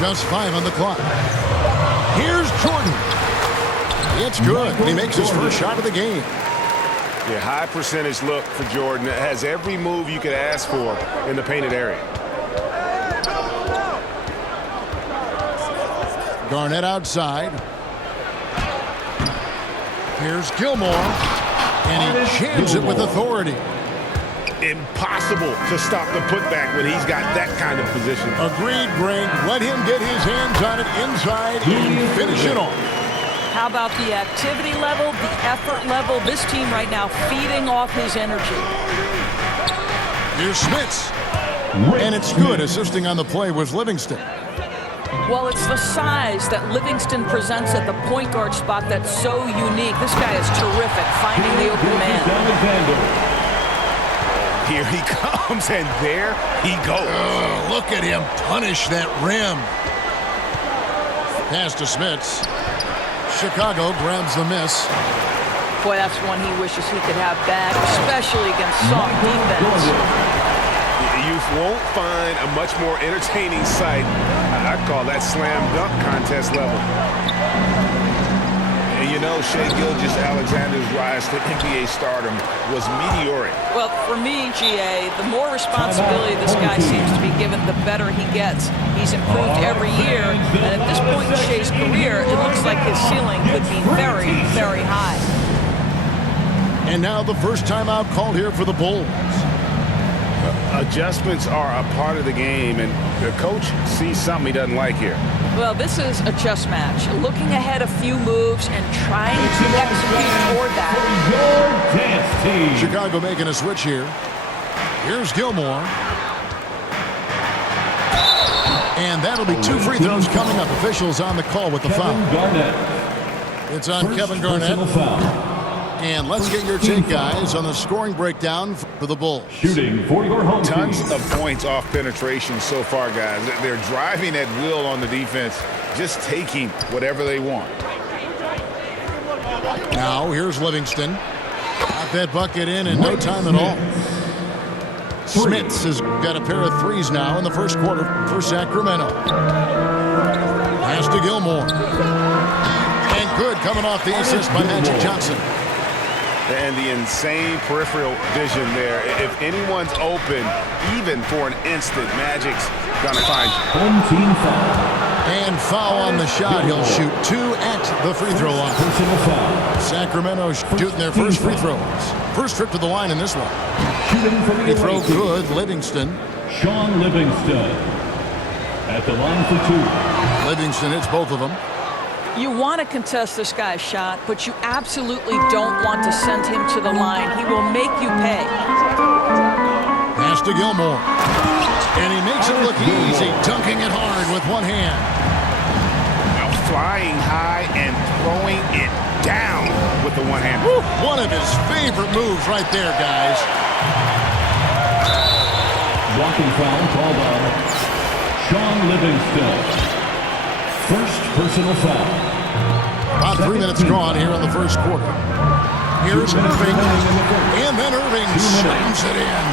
Just 5 on the clock. Here's Jordan. It's good. He makes his first shot of the game. Yeah, high percentage look for Jordan. It has every move you could ask for in the painted area. Garnett outside. Here's Gilmore. And he jams it with authority. Impossible to stop the putback when he's got that kind of position. Agreed, Greg. Let him get his hands on it inside and finish it off. How about the activity level, the effort level? This team right now feeding off his energy. Here's Smits. And it's good. Assisting on the play was Livingston. Well, it's the size that Livingston presents at the point guard spot that's so unique. This guy is terrific, finding the open man. Here he comes, and there he goes. Oh, look at him punish that rim. Pass to Smits. Chicago grabs the miss. Boy, that's one he wishes he could have back, especially against soft defense. You won't find a much more entertaining sight. I'd call that slam dunk contest level. And you know, Shai Gilgeous-Alexander's rise to NBA stardom was meteoric. Well, for me, GA, the more responsibility this guy seems to be given, the better he gets. He's improved every year, and at this point in Shai's career, it looks like his ceiling could be very, very high. And now the first timeout called here for the Bulls. Adjustments are a part of the game, and the coach sees something he doesn't like here. Well, this is a chess match. Looking ahead a few moves and trying to execute toward that. Chicago making a switch here. Here's Gilmore. And that'll be 2 free throws coming up. Officials on the call with the foul. It's on Kevin Garnett. And let's get your take, guys, on the scoring breakdown for the Bulls. Shooting for your home team. Tons of points off penetration so far, guys. They're driving at will on the defense, just taking whatever they want. Now, here's Livingston. Got that bucket in no time at all. Smits has got a pair of threes now in the first quarter for Sacramento. Pass to Gilmore. And good coming off the assist by Magic Johnson. And the insane peripheral vision there. If anyone's open, even for an instant, Magic's gonna find you. Home team foul. And foul on the shot. He'll shoot 2 at the free throw line. Personal foul. Sacramento shooting their first free throws. First trip to the line in this one. Shooting for Free your throw home team. good. Livingston. Sean Livingston. At the line for 2. Livingston hits both of them. You want to contest this guy's shot, but you absolutely don't want to send him to the line. He will make you pay. Pass to Gilmore. And he makes it look easy, dunking it hard with one hand. Now flying high and throwing it down with the one hand. One of his favorite moves right there, guys. Blocking foul called on Sean Livingston. First personal foul. About 3 minutes gone here in the first quarter. Here's Irving. And then Irving slams it in.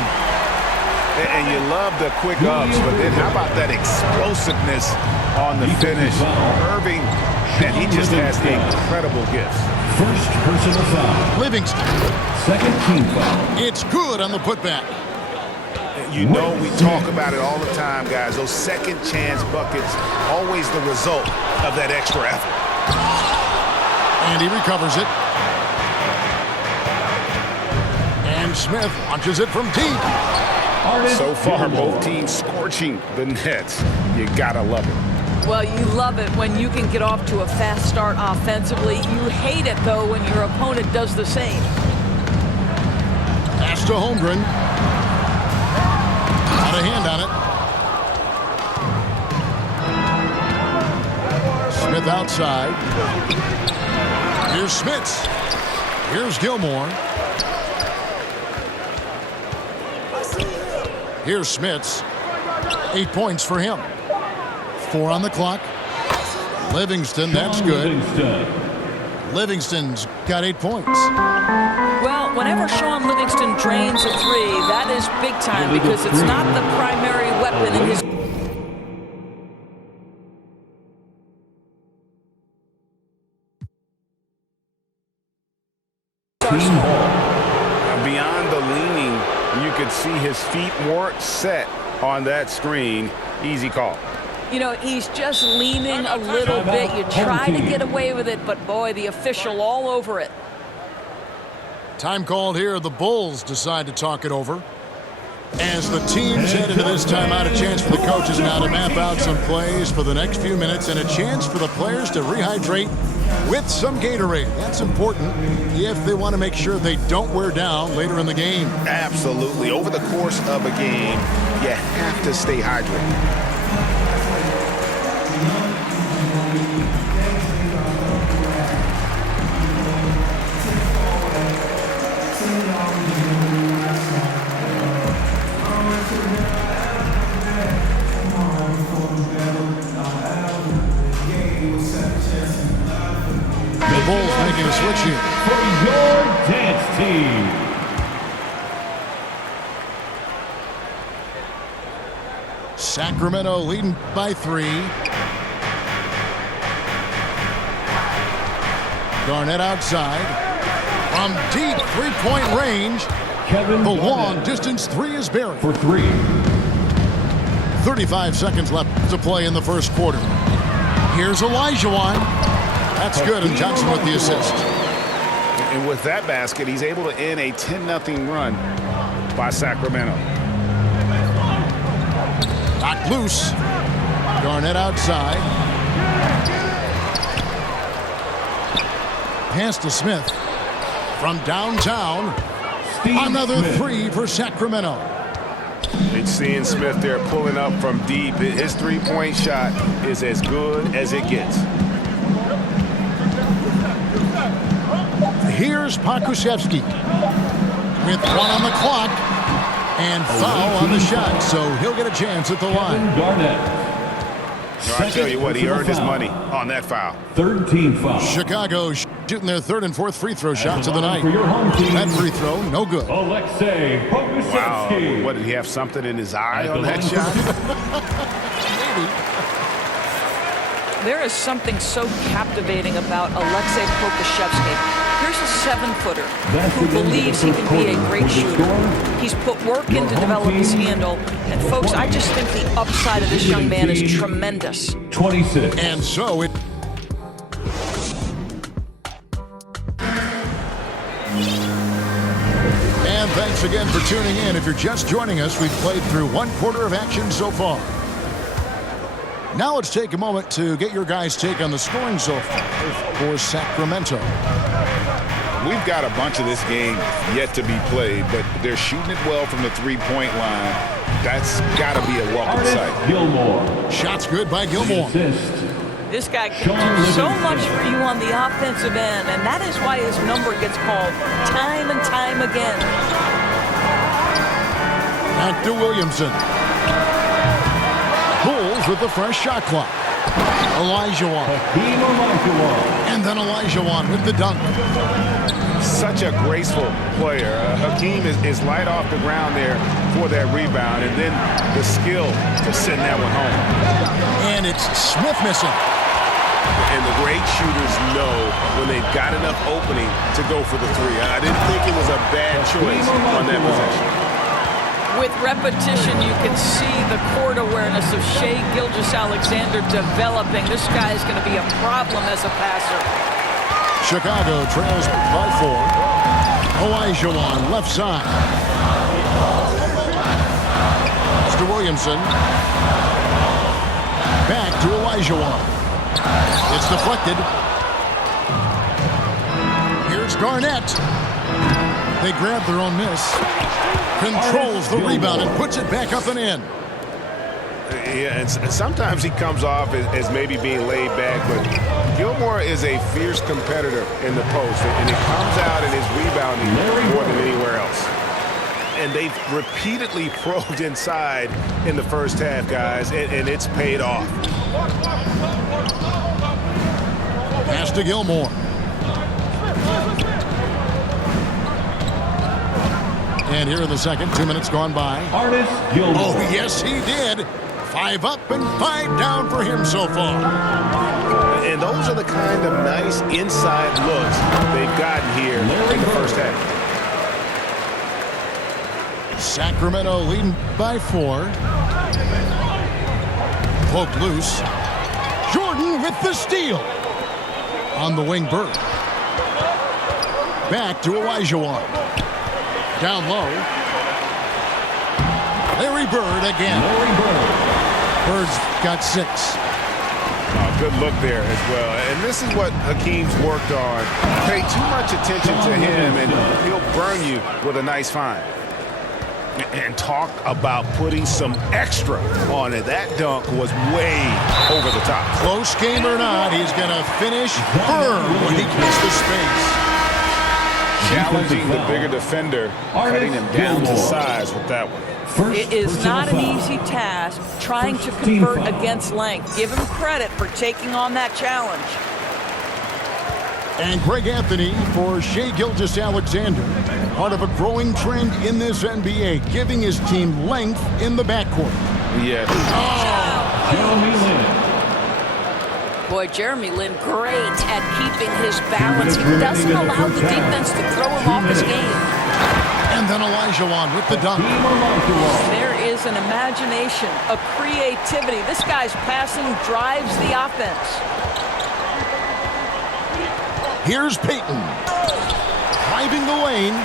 And you love the quick ups, but then how about that explosiveness on the finish? Irving, and he just has incredible gifts. First personal foul. Livingston. Second team foul. It's good on the putback. You know we talk about it all the time, guys. Those second chance buckets, always the result of that extra effort. And he recovers it. And Smith launches it from deep. So far, both teams scorching the nets. You gotta love it. Well, you love it when you can get off to a fast start offensively. You hate it, though, when your opponent does the same. Pass to Holmgren. Not a hand on it. Smith outside. Here's Smits. Here's Gilmore. Here's Smits. 8 points for him. 4 on the clock. Livingston, that's good. Livingston's got 8 points. Well, whenever Sean Livingston drains a three, that is big time because it's not the primary weapon in his Team ball. Beyond the leaning, you could see his feet weren't set on that screen. Easy call. You know, he's just leaning a little bit. You try to get away with it, but boy, the official all over it. Time called here. The Bulls decide to talk it over. As the teams head into this timeout, a chance for the coaches now to map out some plays for the next few minutes and a chance for the players to rehydrate with some Gatorade. That's important if they want to make sure they don't wear down later in the game. Absolutely. Over the course of a game, you have to stay hydrated. The Bulls making a switch here. For your dance team. Sacramento leading by 3. Garnett outside. From deep three-point range. Kevin The Garnett long distance 3 is buried. for 3. 35 seconds left to play in the first quarter. Here's Olajuwon. That's good, and Johnson with the assist. And with that basket, he's able to end a 10-0 run by Sacramento. Knocked loose. Garnett outside. Pass to Smith. From downtown. Steve Another Smith. 3 for Sacramento. And seeing Smith there pulling up from deep, his three-point shot is as good as it gets. Here's Pokusevski with 1 on the clock and foul on the shot, so he'll get a chance at the line. Kevin Garnett. I tell you what, he earned his money on that foul. Third team foul. Chicago shooting their 3rd and 4th free throw shots of the night. For your home team, That free throw, no good. Alexei Wow, Pokusevski. what, did he have something in his eye At on the that line for shot? There is something so captivating about Alexei Pokusevski. Here's a 7-footer who believes he can be a great shooter. He's put work in to develop his handle. And folks, I just think the upside of this young man is tremendous. 26. And so it... And thanks again for tuning in. If you're just joining us, we've played through 1 quarter of action so far. Now let's take a moment to get your guys' take on the scoring so far for Sacramento. We've got a bunch of this game yet to be played, but they're shooting it well from the three-point line. That's got to be a welcome Artist sight. Gilmore. Shots good by Gilmore. Assist. This guy can do so much for you on the offensive end, and that is why his number gets called time and time again. Back to Williamson. Bulls with the fresh shot clock. Olajuwon. Hakeem Olajuwon. And then Olajuwon with the dunk. Such a graceful player. Hakeem is light off the ground there for that rebound, and then the skill to send that one home. And it's Smith missing. And the great shooters know when they've got enough opening to go for the three. I didn't think it was a bad choice on that possession. With repetition, you can see the court awareness of Shai Gilgeous-Alexander developing. This guy is going to be a problem as a passer. Chicago trails by 4. Olajuwon left side. It's to Williamson. Back to Olajuwon. It's deflected. Here's Garnett. They grab their own miss. Controls the rebound and puts it back up and in. Yeah, and sometimes he comes off as maybe being laid back, but Gilmore is a fierce competitor in the post, and it comes out in his rebounding more than anywhere else. And they've repeatedly probed inside in the first half, guys, and it's paid off. Pass to Gilmore. And here in the second, 2 minutes gone by. Artist Gilmore. Oh, yes, he did. 5 up and 5 down for him so far. And those are the kind of nice inside looks they've gotten here in the first half. Sacramento leading by 4. Poked loose. Jordan with the steal. On the wing, Bird. Back to Olajuwon. Down low. Larry Bird again. Larry Bird. Bird's got 6. Oh, good look there as well. And this is what Hakeem's worked on. Pay too much attention to him, and he'll burn you with a nice find. And talk about putting some extra on it. That dunk was way over the top. Close game or not, he's going to finish firm when he gets the space. Challenging the bigger defender, cutting him down to size with that one. It is not an easy task trying to convert against length. Give him credit for taking on that challenge. And Greg Anthony for Shai Gilgeous-Alexander, part of a growing trend in this NBA, giving his team length in the backcourt. Yeah. Jeremy Lin. Boy, Jeremy Lin, great at keeping his balance. He doesn't allow the defense to throw him off his game. And then Olajuwon with the dunk. There is an imagination, a creativity. This guy's passing drives the offense. Here's Payton. Driving the lane.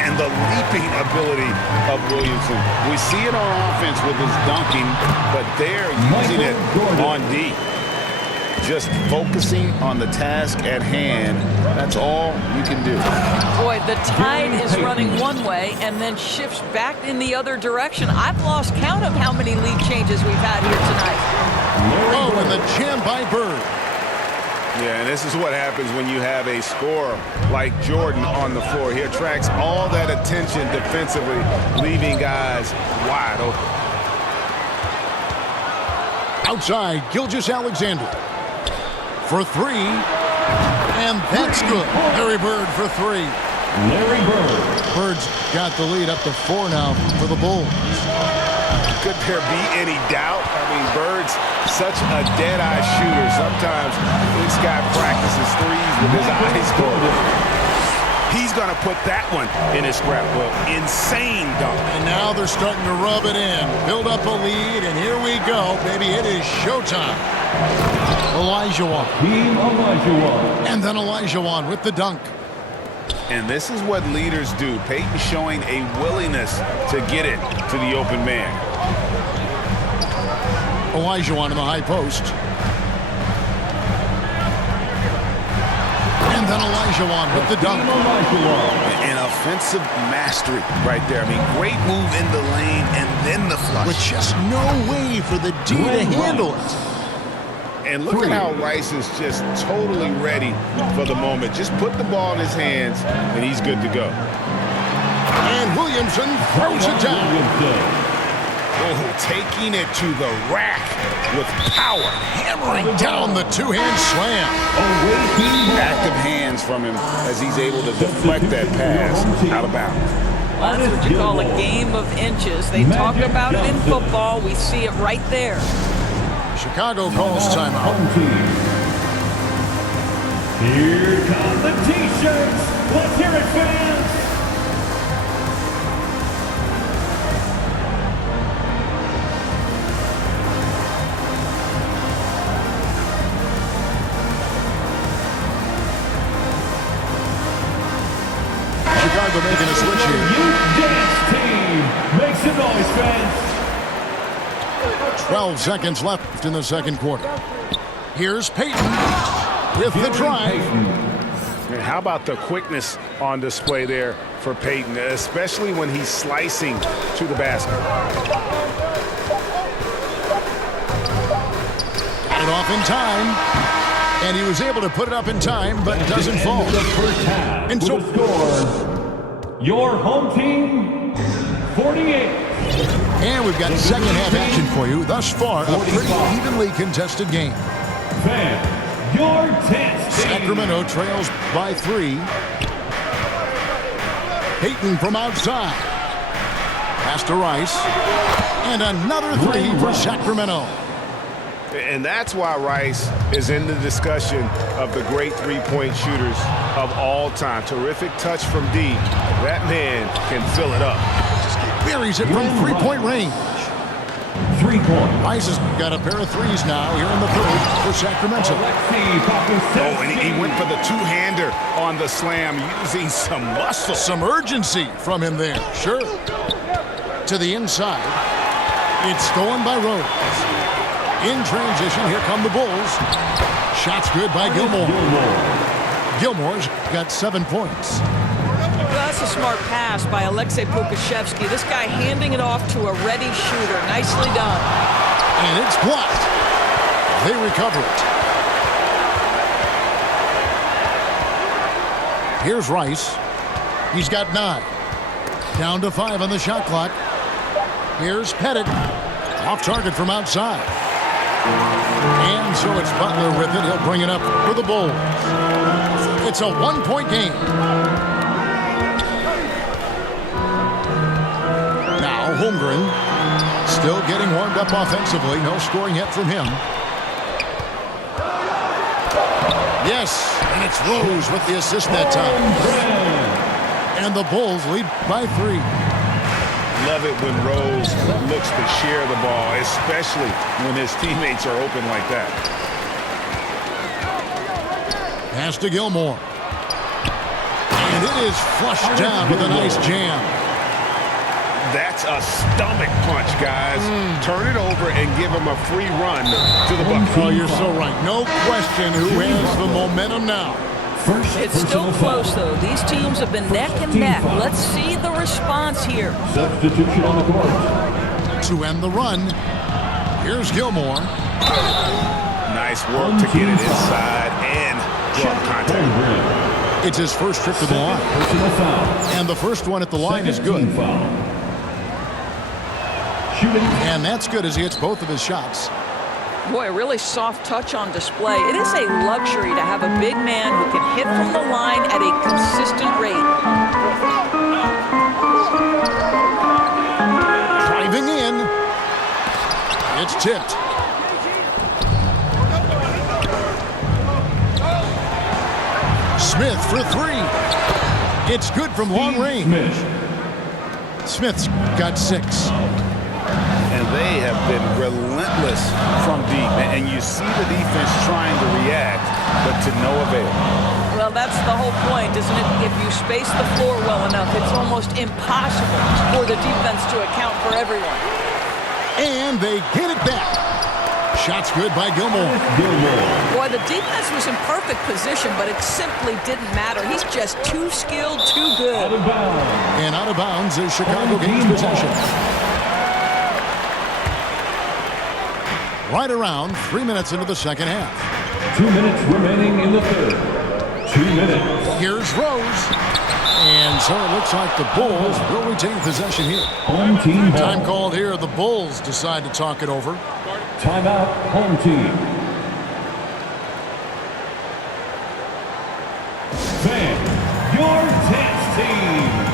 And the leaping ability of Williamson. We see it on offense with his dunking, but they're using it on D. Just focusing on the task at hand. That's all you can do. Boy, the tide is running one way and then shifts back in the other direction. I've lost count of how many lead changes we've had here tonight. Oh, and the jam by Bird. Yeah, and this is what happens when you have a scorer like Jordan on the floor. He attracts all that attention defensively, leaving guys wide open. Outside, Gilgeous-Alexander for 3. And that's good. Larry Bird for 3. Larry Bird. Bird's got the lead up to 4 now for the Bulls. Could there be any doubt? I mean, Bird's such a dead-eye shooter. Sometimes this guy practices threes with his eyes closed. He's going to put that one in his scrapbook. Insane dunk. And now they're starting to rub it in. Build up a lead, and here we go, baby. It is showtime. Olajuwon. Team Olajuwon. And then Olajuwon with the dunk. And this is what leaders do. Payton showing a willingness to get it to the open man. Olajuwon in the high post. And then Olajuwon with the dunk. An offensive mastery right there. I mean, great move in the lane and then the flush. With just no way for the D to handle it. And look at how Rice is just totally ready for the moment. Just put the ball in his hands, and he's good to go. And Williamson throws it down. Oh, taking it to the rack with power. Hammering down the two-hand slam. Active hands from him as he's able to deflect that pass out of bounds. Well, that's what you call a game of inches. They talk about it in football. We see it right there. Chicago calls timeout. Here come the T-shirts. Let's hear it, fans. Chicago making a switch here. Youth Dance Team. Make some noise, fans. 12 seconds left in the second quarter. Here's Payton with the drive. And how about the quickness on display there for Payton, especially when he's slicing to the basket. Got it off in time. And he was able to put it up in time, but doesn't fall. The first half. And so score, your home team, 48. And we've got second half action for you. Thus far, a pretty evenly contested game. Fans, your dance team. Sacramento trails by 3. Payton from outside. Pass to Rice. And another 3 for Sacramento. And that's why Rice is in the discussion of the great three-point shooters of all time. Terrific touch from D. That man can fill it up. Buries it from three-point range. 3 points. Rice has got a pair of threes now here in the third for Sacramento. Oh, and he went for the two-hander on the slam using some muscle. Some urgency from him there. Sure. To the inside. It's stolen by Rose. In transition, here come the Bulls. Shots good by Gilmore. Gilmore's got 7 points. Well, that's a smart pass by Aleksej Pokusevski. This guy handing it off to a ready shooter. Nicely done. And it's blocked. They recover it. Here's Rice. He's got 9. Down to 5 on the shot clock. Here's Pettit. Off target from outside. And so it's Butler with it. He'll bring it up for the Bulls. It's a 1-point game. Now Holmgren still getting warmed up offensively. No scoring yet from him. Yes, and it's Rose with the assist that time. And the Bulls lead by 3. Love it when Rose looks to share the ball, especially when his teammates are open like that. Pass to Gilmore. And it is flushed down with a nice jam. That's a stomach punch, guys. Turn it over and give him a free run to the bucket. Oh, you're so right. No question who has the momentum now. It's still close, though. These teams have been neck and neck. Let's see the response here. Substitution on the court. To end the run, here's Gilmore. Nice work to get it inside and glove contact. It's his first trip to the line. Personal foul. And the first one at the line is good. Second team foul. Shooting. And that's good as he hits both of his shots. Boy, a really soft touch on display. It is a luxury to have a big man who can hit from the line at a consistent rate. Driving in. It's tipped. Smith for 3. It's good from long range. Smith's got 6. And they have been relentless from deep. And you see the defense trying to react, but to no avail. Well, that's the whole point, isn't it? If you space the floor well enough, it's almost impossible for the defense to account for everyone. And they get it back. Shots good by Gilmore. Boy, the defense was in perfect position, but it simply didn't matter. He's just too skilled, too good. And out of bounds is Chicago gains possession. Right around 3 minutes into the second half. 2 minutes remaining in the third. 2 minutes. Here's Rose. And so it looks like the Bulls will retain possession here. Home team ball. Time called here. The Bulls decide to talk it over. Timeout, home team. Fan, your dance team.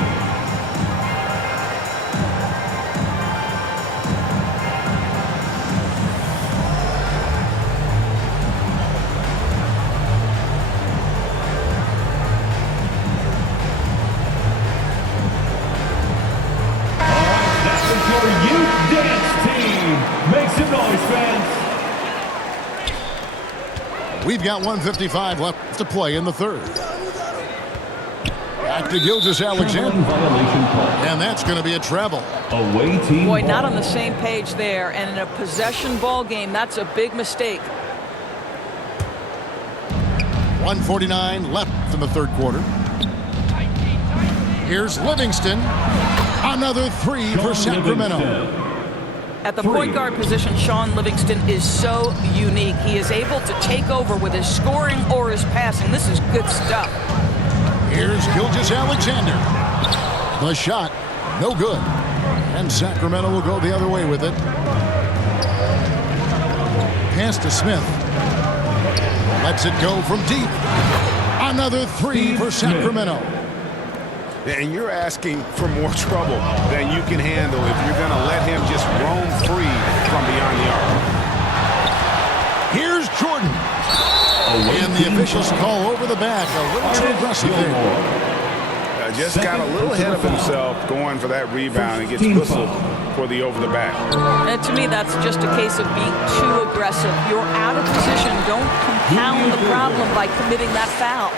We've got 1:55 left to play in the third. Back to Gilgeous-Alexander. And that's going to be a travel. Away team. Boy, not on the same page there. And in a possession ball game, that's a big mistake. 1:49 left in the third quarter. Here's Livingston. Another 3 for Sacramento. At the point guard position, Sean Livingston is so unique. He is able to take over with his scoring or his passing. This is good stuff. Here's Gilgeous-Alexander. The shot, no good. And Sacramento will go the other way with it. Pass to Smith. Lets it go from deep. Another 3 for Sacramento. And you're asking for more trouble than you can handle if you're going to let him just roam free from beyond the arc. And the officials call over the back. A little too aggressive there. Just got a little ahead of himself going for that rebound and gets whistled for the over the back. And to me, that's just a case of being too aggressive. You're out of position. Don't compound the problem by committing that foul.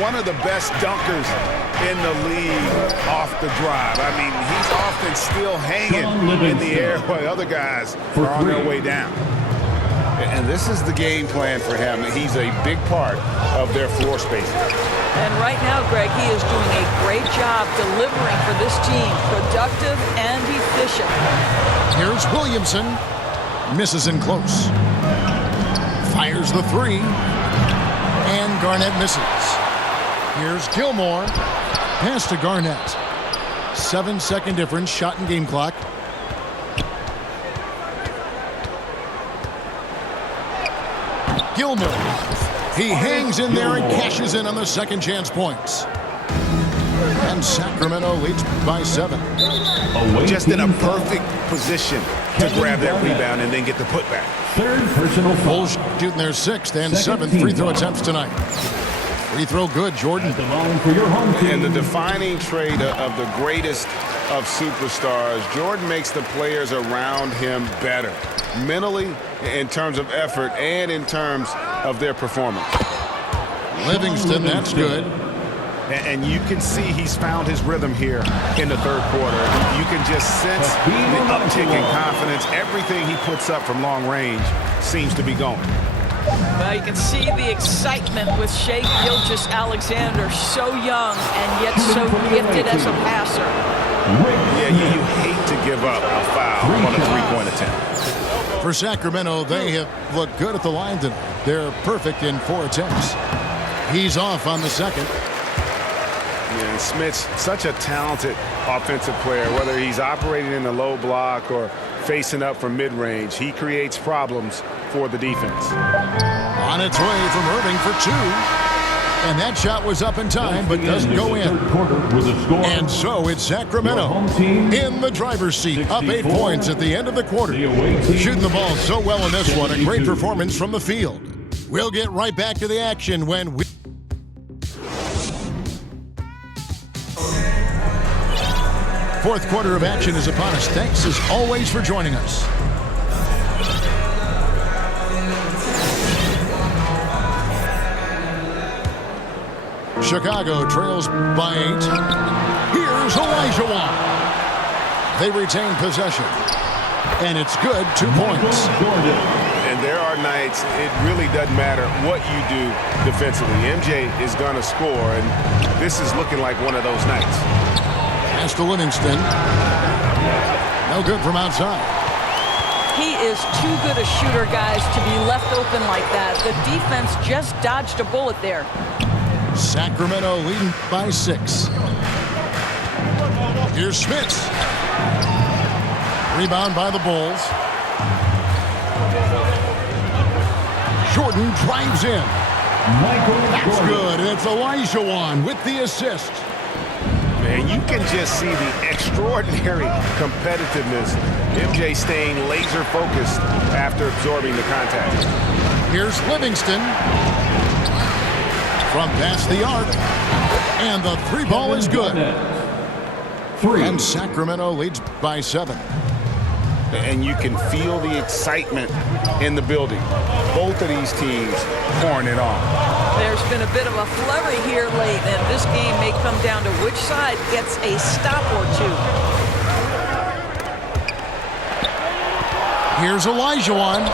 One of the best dunkers in the league off the drive. I mean, he's often still hanging in the air while other guys are on their way down. And this is the game plan for him. He's a big part of their floor spacing. And right now, Greg, he is doing a great job delivering for this team. Productive and efficient. Here's Williamson. Misses in close. Fires the three. And Garnett misses. Here's Gilmore. Pass to Garnett. 7-second difference. Shot and game clock. Gilmore. He hangs in there and cashes in on the second chance points. And Sacramento leads by 7. Just in a perfect position to grab that rebound and then get the putback. Third personal foul. Bulls shooting their 6th and 7th free throw attempts tonight. Free throw good, Jordan. At the line for your home team. And the defining trait of the greatest of superstars, Jordan makes the players around him better. Mentally, in terms of effort, and in terms of their performance. Livingston, that's good. And you can see he's found his rhythm here in the third quarter. You can just sense the uptick in confidence. Everything he puts up from long range seems to be going. Well, you can see the excitement with Shai Gilgeous-Alexander, so young and yet so gifted as a passer. Yeah, you hate to give up a foul on a three-point attempt. For Sacramento, they have looked good at the line tonight. They're perfect in 4 attempts. He's off on the second. Yeah, and Smith's such a talented offensive player, whether he's operating in the low block or facing up from mid-range. He creates problems for the defense. On its way from Irving for 2. And that shot was up in time, but doesn't go in. And so it's Sacramento in the driver's seat, up 8 points at the end of the quarter. Shooting the ball so well in this one, a great performance from the field. We'll get right back to the action when we... Fourth quarter of action is upon us. Thanks as always for joining us. Chicago trails by 8. Here's Olajuwon. They retain possession. And it's good, 2 points. And there are nights it really doesn't matter what you do defensively. MJ is going to score, and this is looking like one of those nights. Pass to Livingston. No good from outside. He is too good a shooter, guys, to be left open like that. The defense just dodged a bullet there. Sacramento leading by 6. Here's Smith. Rebound by the Bulls. Jordan drives in. That's good. And it's Olajuwon with the assist. Man, you can just see the extraordinary competitiveness. MJ staying laser focused after absorbing the contact. Here's Livingston. From past the arc. And the 3 ball is good. And Sacramento leads by 7. And you can feel the excitement in the building. Both of these teams pouring it on. There's been a bit of a flurry here late, and this game may come down to which side gets a stop or 2. Here's Olajuwon.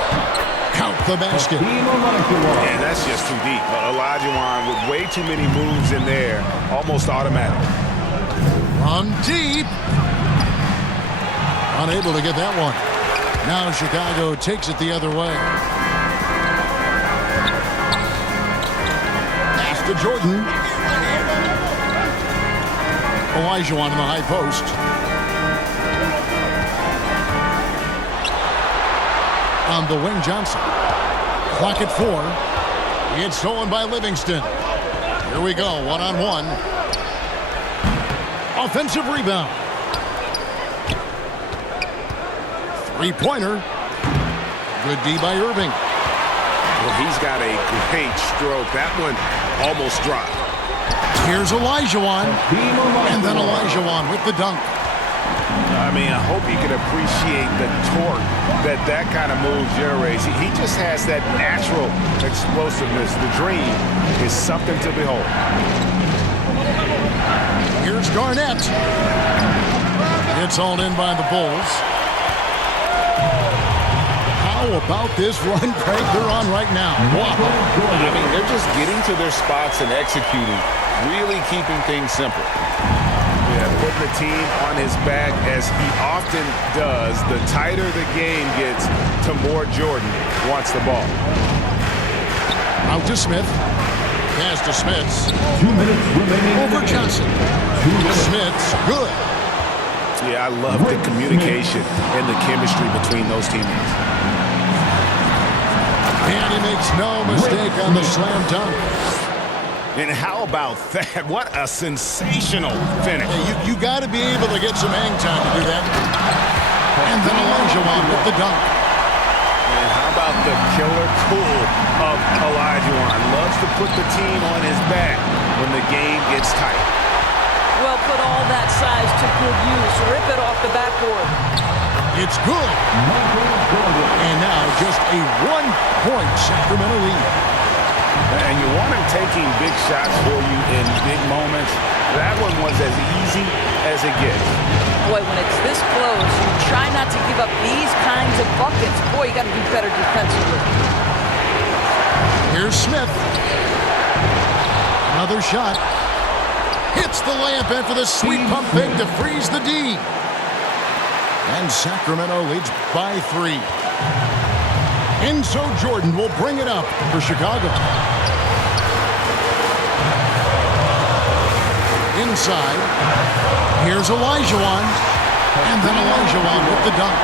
Count the basket. And that's just too deep. Olajuwon with way too many moves in there, almost automatic. From deep. Unable to get that one. Now Chicago takes it the other way. Pass to Jordan. Olajuwon in the high post. On the wing, Johnson. Clock at 4. It's stolen by Livingston. Here we go, 1-on-1. Offensive rebound. 3-pointer. Good D by Irving. Well, he's got a great stroke. That one almost dropped. Here's Olajuwon. And then Olajuwon with the dunk. I mean, I hope you can appreciate the torque that kind of move generates. He just has that natural explosiveness. The dream is something to behold. Here's Garnett. It's hauled in by the Bulls. How about this run break they're on right now? Wow. I mean, they're just getting to their spots and executing, really keeping things simple. Yeah, putting the team on his back as he often does. The tighter the game gets, to more Jordan wants the ball. Out to Smith. Pass to Smith. 2 minutes remaining. Over Johnson. Smith's good. Yeah, I love the communication and the chemistry between those teammates. And he makes no mistake on the slam dunk. And how about that? What a sensational finish. Yeah, you got to be able to get some hang time to do that. And then Olajuwon with the dunk. And how about the killer cool of Olajuwon? Loves to put the team on his back when the game gets tight. Well, put all that size to good use. Rip it off the backboard. It's good. And now just a 1-point Sacramento lead. And you want him taking big shots for you in big moments. That one was as easy as it gets. Boy, when it's this close, you try not to give up these kinds of buckets. Boy, you got to do better defensively. Here's Smith. Another shot. Hits the layup in for the sweet pump fake to freeze the D. And Sacramento leads by 3. And so Jordan will bring it up for Chicago. Inside. Here's Olajuwon. And then Olajuwon with the dunk.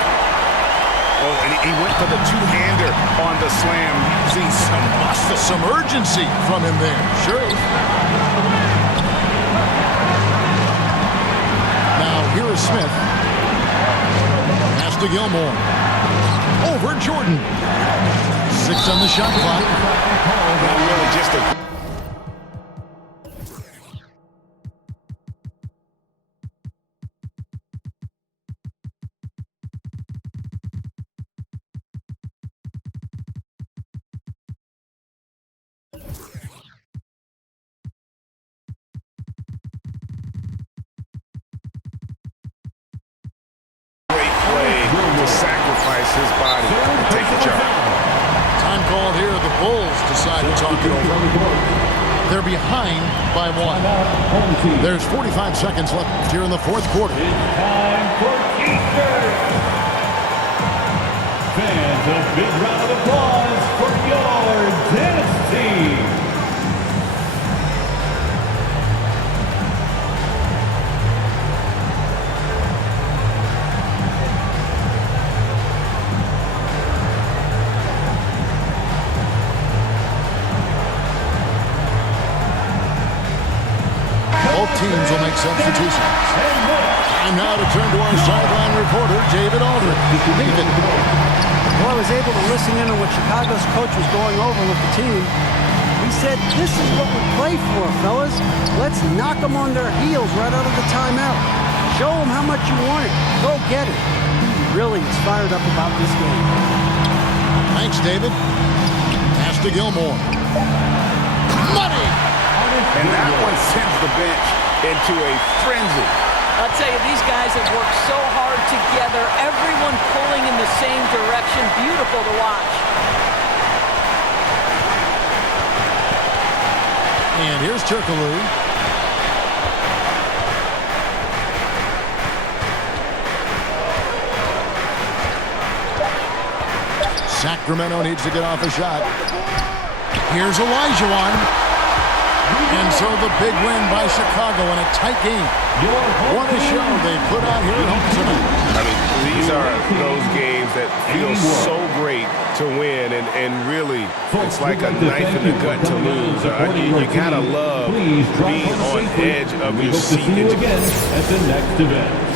Oh, and he went for the two-hander on the slam, using some muscle. Some urgency from him there. Sure. Now here is Smith. Pass to Gilmore. Over Jordan. 6 on the shot clock. Really just a... great play to sacrifice his body and take the charge. Time called here. The Bulls decide to talk it over. They're behind by 1. There's 45 seconds left here in the fourth quarter. It's time for Easter. Fans, a big round of applause for your Dennis team. Both teams will make substitutions. Time now to turn to our sideline reporter, David Aldridge. David. Well, I was able to listen in on what Chicago's coach was going over with the team. He said, this is what we play for, fellas. Let's knock them on their heels right out of the timeout. Show them how much you want it. Go get it. He really is fired up about this game. Thanks, David. Pass to Gilmore. Money! And that one sends the bench into a frenzy. I'll tell you, these guys have worked so hard together. Everyone pulling in the same direction. Beautiful to watch. And here's Turkoglu. Sacramento needs to get off a shot. Here's Olajuwon. And so the big win by Chicago in a tight game. What a show they put out here at home tonight. I mean, these are those games that feel so great to win, and really, it's like a knife in the gut to lose. You gotta love being on edge of your seat. Again at the next event.